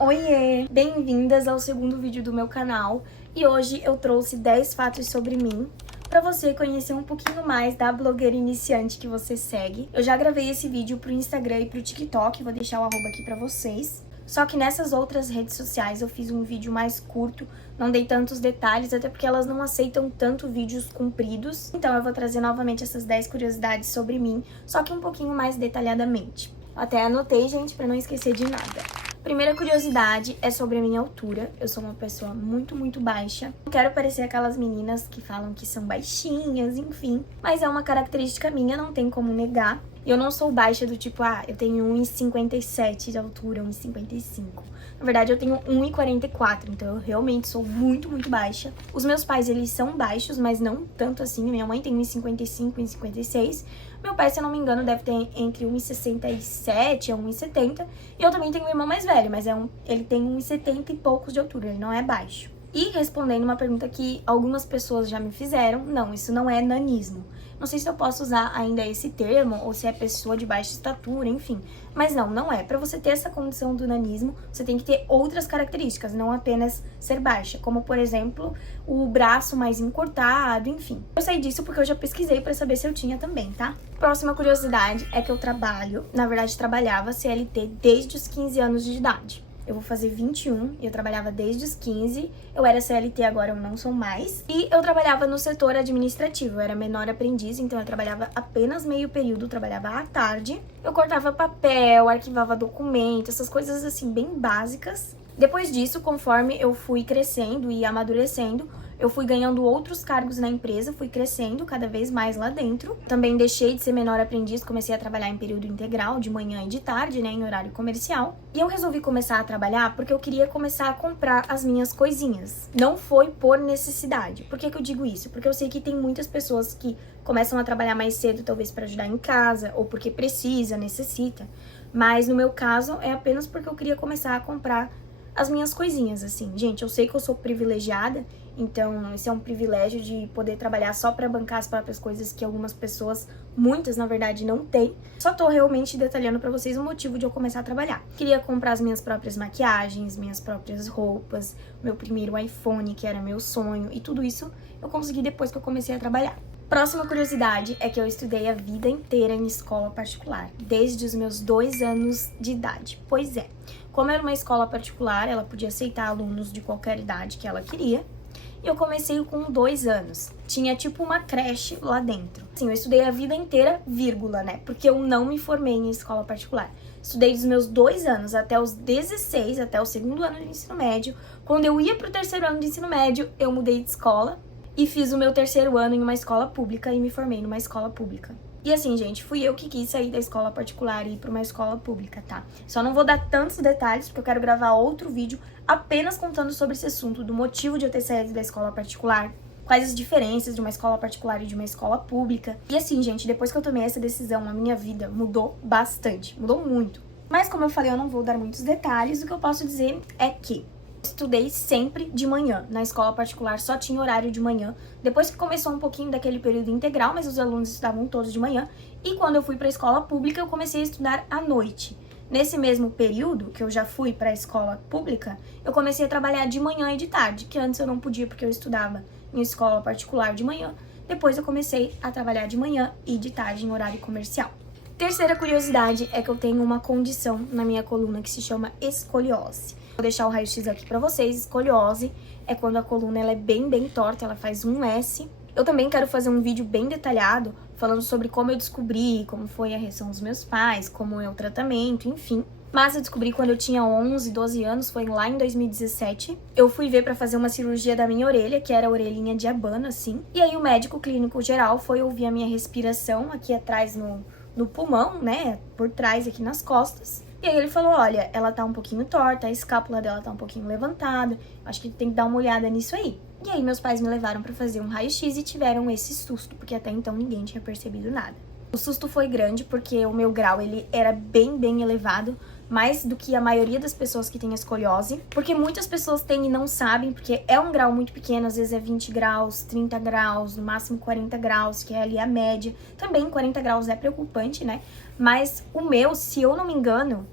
Oiê! Bem-vindas ao segundo vídeo do meu canal e hoje eu trouxe 10 fatos sobre mim pra você conhecer um pouquinho mais da blogueira iniciante que você segue. Eu já gravei esse vídeo pro Instagram e pro TikTok, vou deixar o arroba aqui pra vocês. Só que nessas outras redes sociais eu fiz um vídeo mais curto, não dei tantos detalhes, até porque elas não aceitam tanto vídeos compridos. Então eu vou trazer novamente essas 10 curiosidades sobre mim, só que um pouquinho mais detalhadamente. Até anotei, gente, pra não esquecer de nada. Primeira curiosidade é sobre a minha altura. Eu sou uma pessoa muito baixa. Não quero parecer aquelas meninas que falam que são baixinhas, enfim. Mas é uma característica minha, não tem como negar. Eu não sou baixa do tipo, eu tenho 1,57 de altura, 1,55. Na verdade, eu tenho 1,44, então eu realmente sou muito baixa. Os meus pais, eles são baixos, mas não tanto assim. Minha mãe tem 1,55, 1,56. Meu pai, se eu não me engano, deve ter entre 1,67 a 1,70. E eu também tenho um irmão mais velho, mas ele tem 1,70 e poucos de altura, ele não é baixo. E respondendo uma pergunta que algumas pessoas já me fizeram, não, isso não é nanismo. Não sei se eu posso usar ainda esse termo, ou se é pessoa de baixa estatura, enfim. Mas não é. Pra você ter essa condição do nanismo, você tem que ter outras características, não apenas ser baixa. Como, por exemplo, o braço mais encurtado, enfim. Eu sei disso porque eu já pesquisei pra saber se eu tinha também, tá? Próxima curiosidade é que eu trabalhava CLT desde os 15 anos de idade. Eu vou fazer 21 e eu trabalhava desde os 15. Eu era CLT, agora eu não sou mais. E eu trabalhava no setor administrativo, eu era menor aprendiz, então eu trabalhava apenas meio período, trabalhava à tarde. Eu cortava papel, arquivava documento, essas coisas assim bem básicas. Depois disso, conforme eu fui crescendo e amadurecendo, eu fui ganhando outros cargos na empresa, fui crescendo cada vez mais lá dentro. Também deixei de ser menor aprendiz, comecei a trabalhar em período integral, de manhã e de tarde, né, em horário comercial. E eu resolvi começar a trabalhar porque eu queria começar a comprar as minhas coisinhas. Não foi por necessidade. Por que eu digo isso? Porque eu sei que tem muitas pessoas que começam a trabalhar mais cedo, talvez para ajudar em casa, ou porque precisa, necessita. Mas no meu caso, é apenas porque eu queria começar a comprar as minhas coisinhas, assim. Gente, eu sei que eu sou privilegiada, então esse é um privilégio de poder trabalhar só pra bancar as próprias coisas que algumas pessoas, muitas na verdade, não têm. Só tô realmente detalhando pra vocês o motivo de eu começar a trabalhar. Queria comprar as minhas próprias maquiagens, minhas próprias roupas, meu primeiro iPhone, que era meu sonho, e tudo isso eu consegui depois que eu comecei a trabalhar. Próxima curiosidade é que eu estudei a vida inteira em escola particular, desde os meus 2 anos de idade. Pois é, como era uma escola particular, ela podia aceitar alunos de qualquer idade que ela queria. E eu comecei com 2 anos. Tinha tipo uma creche lá dentro. Assim, eu estudei a vida inteira, vírgula, né? Porque eu não me formei em escola particular. Estudei dos meus 2 anos até os 16, até o segundo ano de ensino médio. Quando eu ia pro terceiro ano de ensino médio, eu mudei de escola e fiz o meu terceiro ano em uma escola pública e me formei numa escola pública. E assim, gente, fui eu que quis sair da escola particular e ir pra uma escola pública, tá? Só não vou dar tantos detalhes, porque eu quero gravar outro vídeo apenas contando sobre esse assunto, do motivo de eu ter saído da escola particular, quais as diferenças de uma escola particular e de uma escola pública. E assim, gente, depois que eu tomei essa decisão, a minha vida mudou bastante, mudou muito. Mas como eu falei, eu não vou dar muitos detalhes, o que eu posso dizer é que estudei sempre de manhã. Na escola particular só tinha horário de manhã. Depois que começou um pouquinho daquele período integral, mas os alunos estudavam todos de manhã. E quando eu fui para a escola pública, eu comecei a estudar à noite. Nesse mesmo período que eu já fui para a escola pública, eu comecei a trabalhar de manhã e de tarde, que antes eu não podia porque eu estudava em escola particular de manhã. Depois eu comecei a trabalhar de manhã e de tarde em horário comercial. Terceira curiosidade é que eu tenho uma condição na minha coluna que se chama escoliose. Vou deixar o raio-x aqui pra vocês. Escoliose é quando a coluna ela é bem torta, ela faz um S. Eu também quero fazer um vídeo bem detalhado, falando sobre como eu descobri, como foi a reação dos meus pais, como é o tratamento, enfim. Mas eu descobri quando eu tinha 11, 12 anos, foi lá em 2017. Eu fui ver pra fazer uma cirurgia da minha orelha, que era a orelhinha de abano, assim. E aí o médico clínico geral foi ouvir a minha respiração aqui atrás no pulmão, né, por trás aqui nas costas. E aí ele falou, olha, ela tá um pouquinho torta, a escápula dela tá um pouquinho levantada, acho que tem que dar uma olhada nisso aí. E aí meus pais me levaram pra fazer um raio-x e tiveram esse susto, porque até então ninguém tinha percebido nada. O susto foi grande porque o meu grau, ele era bem elevado, mais do que a maioria das pessoas que têm escoliose, porque muitas pessoas têm e não sabem, porque é um grau muito pequeno, às vezes é 20 graus, 30 graus, no máximo 40 graus, que é ali a média. Também 40 graus é preocupante, né? Mas o meu, se eu não me engano,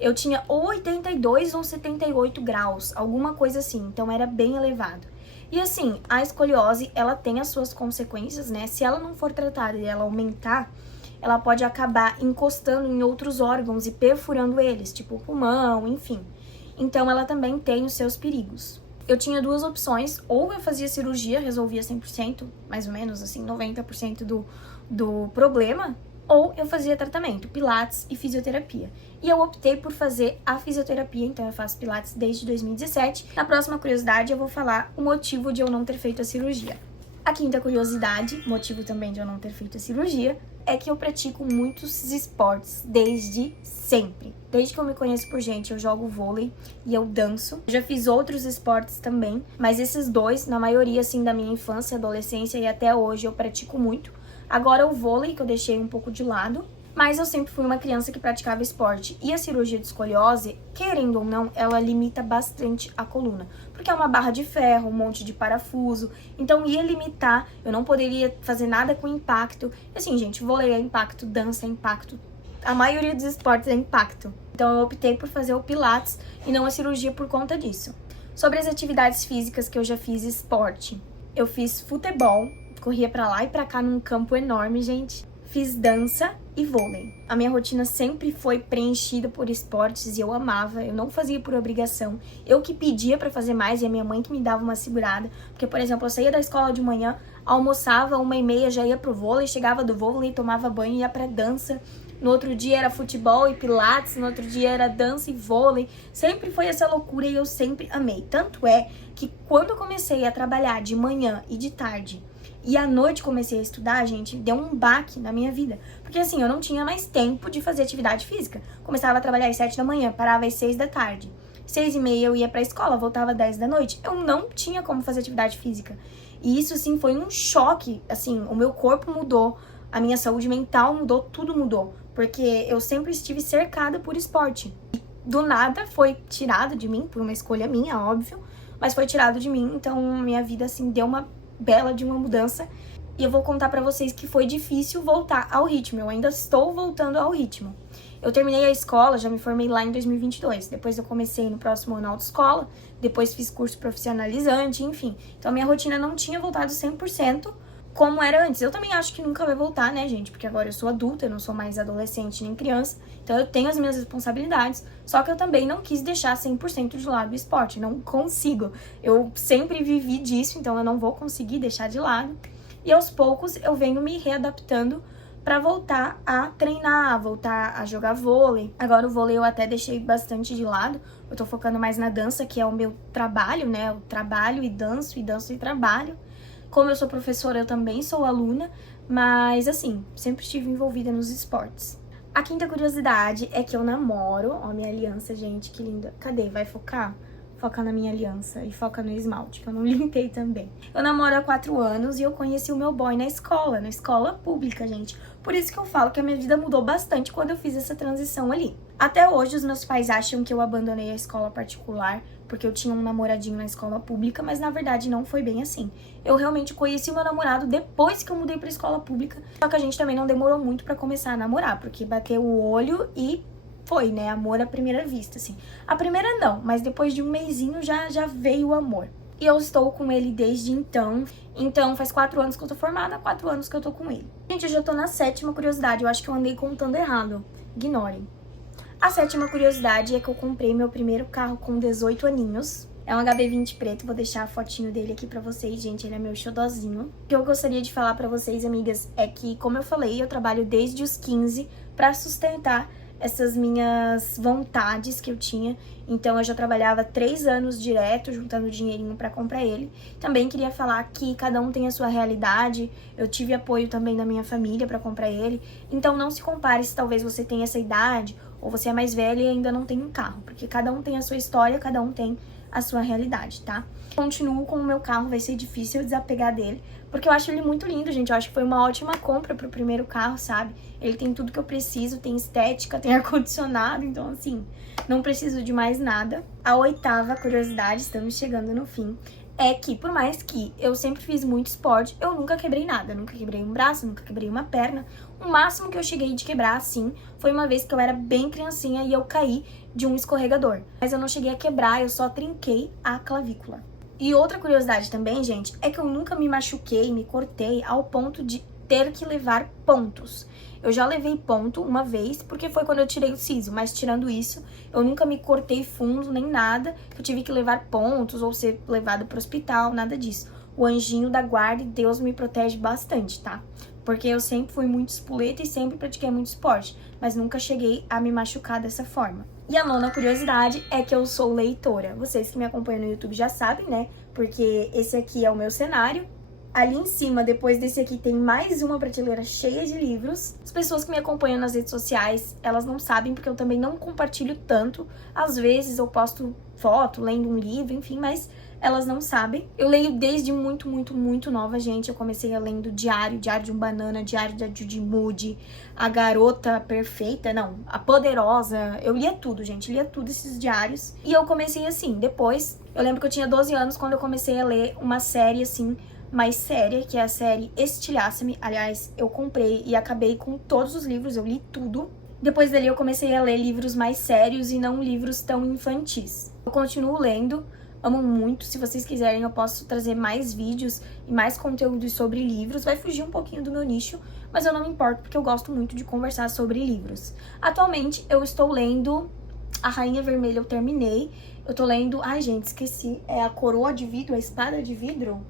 eu tinha ou 82 ou 78 graus, alguma coisa assim, então era bem elevado. E assim, a escoliose, ela tem as suas consequências, né? Se ela não for tratada e ela aumentar, ela pode acabar encostando em outros órgãos e perfurando eles, tipo o pulmão, enfim. Então ela também tem os seus perigos. Eu tinha duas opções, ou eu fazia cirurgia, resolvia 100%, mais ou menos assim, 90% do problema, ou eu fazia tratamento, pilates e fisioterapia. E eu optei por fazer a fisioterapia, então eu faço pilates desde 2017. Na próxima curiosidade eu vou falar o motivo de eu não ter feito a cirurgia. A quinta curiosidade, motivo também de eu não ter feito a cirurgia, é que eu pratico muitos esportes desde sempre. Desde que eu me conheço por gente, eu jogo vôlei e eu danço. Eu já fiz outros esportes também, mas esses dois, na maioria, assim, da minha infância, adolescência e até hoje, eu pratico muito. Agora o vôlei, que eu deixei um pouco de lado, mas eu sempre fui uma criança que praticava esporte. E a cirurgia de escoliose, querendo ou não, ela limita bastante a coluna. Porque é uma barra de ferro, um monte de parafuso. Então ia limitar, eu não poderia fazer nada com impacto. E assim, gente, vôlei é impacto, dança é impacto. A maioria dos esportes é impacto. Então eu optei por fazer o pilates e não a cirurgia por conta disso. Sobre as atividades físicas que eu já fiz esporte. Eu fiz futebol, corria pra lá e pra cá num campo enorme, gente. Fiz dança e vôlei. A minha rotina sempre foi preenchida por esportes e eu amava, eu não fazia por obrigação. Eu que pedia pra fazer mais e a minha mãe que me dava uma segurada. Porque, por exemplo, eu saía da escola de manhã, almoçava 1h30, já ia pro vôlei, chegava do vôlei, tomava banho e ia pra dança. No outro dia era futebol e pilates, no outro dia era dança e vôlei. Sempre foi essa loucura e eu sempre amei. Tanto é que quando eu comecei a trabalhar de manhã e de tarde, e à noite comecei a estudar, gente, deu um baque na minha vida. Porque assim, eu não tinha mais tempo de fazer atividade física. Começava a trabalhar às 7 da manhã, parava às 6 da tarde. 6h30 eu ia pra escola, voltava às 10 da noite. Eu não tinha como fazer atividade física. E isso, assim, foi um choque. Assim, o meu corpo mudou, a minha saúde mental mudou, tudo mudou. Porque eu sempre estive cercada por esporte. E do nada foi tirado de mim, por uma escolha minha, óbvio. Mas foi tirado de mim, então minha vida, assim, deu uma bela de uma mudança. E eu vou contar pra vocês que foi difícil voltar ao ritmo. Eu ainda estou voltando ao ritmo. Eu terminei a escola, já me formei lá em 2022. Depois eu comecei no próximo ano autoescola. Depois fiz curso profissionalizante, enfim. Então a minha rotina não tinha voltado 100% como era antes. Eu também acho que nunca vai voltar, né, gente? Porque agora eu sou adulta, eu não sou mais adolescente nem criança. Então eu tenho as minhas responsabilidades. Só que eu também não quis deixar 100% de lado o esporte. Não consigo. Eu sempre vivi disso, então eu não vou conseguir deixar de lado. E aos poucos eu venho me readaptando pra voltar a treinar, voltar a jogar vôlei. Agora o vôlei eu até deixei bastante de lado. Eu tô focando mais na dança, que é o meu trabalho, né? Eu trabalho e danço e trabalho. Como eu sou professora, eu também sou aluna, mas assim, sempre estive envolvida nos esportes. A quinta curiosidade é que eu namoro. Ó, minha aliança, gente, que linda. Cadê? Vai focar? Foca na minha aliança e foca no esmalte, que eu não limpei também. Eu namoro há 4 anos e eu conheci o meu boy na escola pública, gente. Por isso que eu falo que a minha vida mudou bastante quando eu fiz essa transição ali. Até hoje, os meus pais acham que eu abandonei a escola particular porque eu tinha um namoradinho na escola pública, mas na verdade não foi bem assim. Eu realmente conheci o meu namorado depois que eu mudei pra escola pública, só que a gente também não demorou muito pra começar a namorar, porque bateu o olho e foi, né? Amor à primeira vista, assim. A primeira não, mas depois de um mesinho já veio o amor. E eu estou com ele desde então. Então faz 4 anos que eu tô formada, 4 anos que eu tô com ele. Gente, eu já tô na 7ª curiosidade, eu acho que eu andei contando errado. Ignorem. A 7ª curiosidade é que eu comprei meu primeiro carro com 18 aninhos. É um HB20 preto, vou deixar a fotinho dele aqui pra vocês, gente, ele é meu xodozinho. O que eu gostaria de falar pra vocês, amigas, é que, como eu falei, eu trabalho desde os 15 pra sustentar essas minhas vontades que eu tinha. Então eu já trabalhava 3 anos direto, juntando dinheirinho pra comprar ele. Também queria falar que cada um tem a sua realidade. Eu tive apoio também da minha família pra comprar ele. Então não se compare se talvez você tenha essa idade ou você é mais velha e ainda não tem um carro. Porque cada um tem a sua história, cada um tem a sua realidade, tá? Continuo com o meu carro, vai ser difícil eu desapegar dele, porque eu acho ele muito lindo, gente. Eu acho que foi uma ótima compra pro primeiro carro, sabe? Ele tem tudo que eu preciso, tem estética, tem ar-condicionado, então assim, não preciso de mais nada. A 8ª curiosidade, estamos chegando no fim, é que por mais que eu sempre fiz muito esporte, eu nunca quebrei nada. Eu nunca quebrei um braço, nunca quebrei uma perna. O máximo que eu cheguei de quebrar, assim, foi uma vez que eu era bem criancinha e eu caí de um escorregador. Mas eu não cheguei a quebrar, eu só trinquei a clavícula. E outra curiosidade também, gente, é que eu nunca me machuquei, me cortei ao ponto de ter que levar pontos. Eu já levei ponto uma vez, porque foi quando eu tirei o siso, mas tirando isso, eu nunca me cortei fundo nem nada, que eu tive que levar pontos ou ser levado pro hospital, nada disso. O anjinho da guarda e Deus me protege bastante, tá? Porque eu sempre fui muito espoleta e sempre pratiquei muito esporte, mas nunca cheguei a me machucar dessa forma. E a nona curiosidade é que eu sou leitora. Vocês que me acompanham no YouTube já sabem, né? Porque esse aqui é o meu cenário. Ali em cima, depois desse aqui, tem mais uma prateleira cheia de livros. As pessoas que me acompanham nas redes sociais, elas não sabem, porque eu também não compartilho tanto. Às vezes eu posto foto, lendo um livro, enfim, mas elas não sabem. Eu leio desde muito nova, gente. Eu comecei lendo Diário de um Banana, Diário da Judy Moody, A Garota Perfeita, não, A Poderosa. Eu lia tudo, gente, lia tudo esses diários. E eu comecei assim, depois, eu lembro que eu tinha 12 anos quando eu comecei a ler uma série, assim, mais séria, que é a série Estilhaça-me. Aliás, eu comprei e acabei com todos os livros, eu li tudo. Depois dali eu comecei a ler livros mais sérios e não livros tão infantis. Eu continuo lendo, amo muito. Se vocês quiserem, eu posso trazer mais vídeos e mais conteúdos sobre livros. Vai fugir um pouquinho do meu nicho, mas eu não me importo porque eu gosto muito de conversar sobre livros. Atualmente, eu estou lendo A Rainha Vermelha, eu terminei. Eu tô lendo... Ai, gente, esqueci. É A Coroa de Vidro, A Espada de Vidro?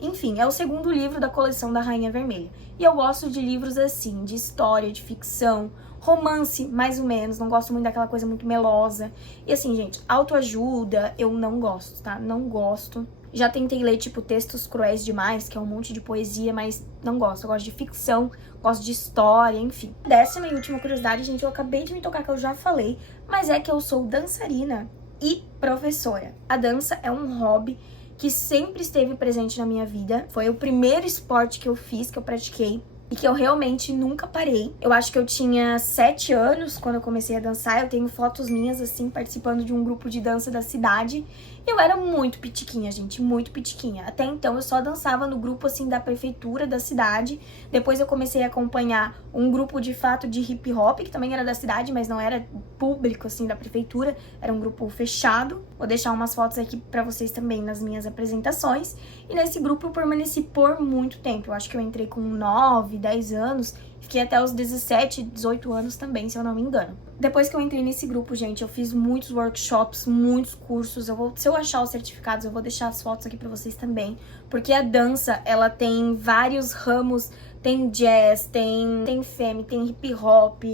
Enfim, é o segundo livro da coleção da Rainha Vermelha. E eu gosto de livros assim, de história, de ficção, romance, mais ou menos. Não gosto muito daquela coisa muito melosa. E assim, gente, autoajuda eu não gosto, tá? Não gosto. Já tentei ler, tipo, Textos Cruéis Demais, que é um monte de poesia, mas não gosto. Eu gosto de ficção, gosto de história, enfim. Décima e última curiosidade, gente, eu acabei de me tocar que eu já falei, mas é que eu sou dançarina e professora. A dança é um hobby que sempre esteve presente na minha vida. Foi o primeiro esporte que eu fiz, que eu pratiquei, e que eu realmente nunca parei. Eu acho que eu tinha 7 anos quando eu comecei a dançar. Eu tenho fotos minhas, assim, participando de um grupo de dança da cidade. E eu era muito pitiquinha, gente, muito pitiquinha. Até então eu só dançava no grupo, assim, da prefeitura da cidade. Depois eu comecei a acompanhar um grupo, de fato, de hip hop, que também era da cidade, mas não era público, assim, da prefeitura. Era um grupo fechado. Vou deixar umas fotos aqui pra vocês também nas minhas apresentações. E nesse grupo eu permaneci por muito tempo. Eu acho que eu entrei com 9, 10 anos, fiquei até os 17, 18 anos também, se eu não me engano. Depois que eu entrei nesse grupo, gente, eu fiz muitos workshops, muitos cursos. Se eu achar os certificados, eu vou deixar as fotos aqui pra vocês também. Porque a dança, ela tem vários ramos, tem jazz, tem femme, tem hip hop,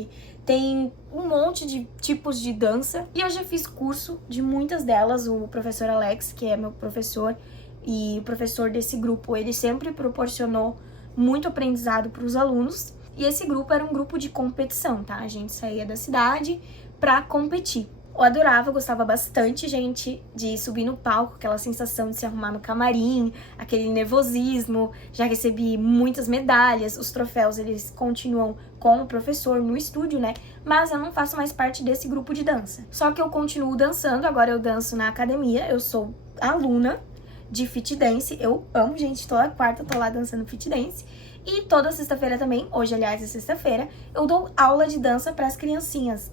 tem um monte de tipos de dança. E eu já fiz curso de muitas delas. O professor Alex, que é meu professor e o professor desse grupo, ele sempre proporcionou muito aprendizado para os alunos. E esse grupo era um grupo de competição, tá? A gente saía da cidade pra competir. Eu adorava, gostava bastante, gente, de subir no palco, aquela sensação de se arrumar no camarim, aquele nervosismo. Já recebi muitas medalhas, os troféus, eles continuam com o professor no estúdio, né? Mas eu não faço mais parte desse grupo de dança. Só que eu continuo dançando, agora eu danço na academia, eu sou aluna de fit dance. Eu amo, gente, toda quarta eu tô lá dançando fit dance. E toda sexta-feira também, hoje aliás é sexta-feira, eu dou aula de dança para as criancinhas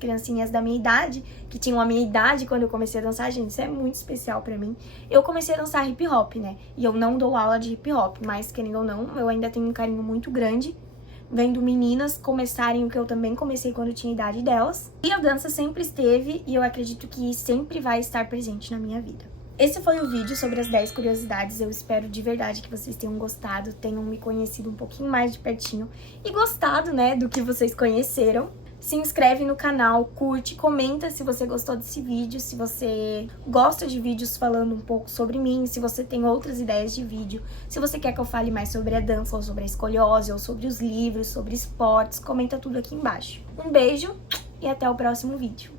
da minha idade, que tinham a minha idade quando eu comecei a dançar. Gente, isso é muito especial pra mim. Eu comecei a dançar hip hop, né? E eu não dou aula de hip hop, mas querendo ou não, eu ainda tenho um carinho muito grande vendo meninas começarem o que eu também comecei quando eu tinha a idade delas. E a dança sempre esteve e eu acredito que sempre vai estar presente na minha vida. Esse foi o vídeo sobre as 10 curiosidades. Eu espero de verdade que vocês tenham gostado, tenham me conhecido um pouquinho mais de pertinho e gostado, né, do que vocês conheceram. Se inscreve no canal, curte, comenta se você gostou desse vídeo, se você gosta de vídeos falando um pouco sobre mim, se você tem outras ideias de vídeo, se você quer que eu fale mais sobre a dança, ou sobre a escoliose, ou sobre os livros, sobre esportes, comenta tudo aqui embaixo. Um beijo e até o próximo vídeo.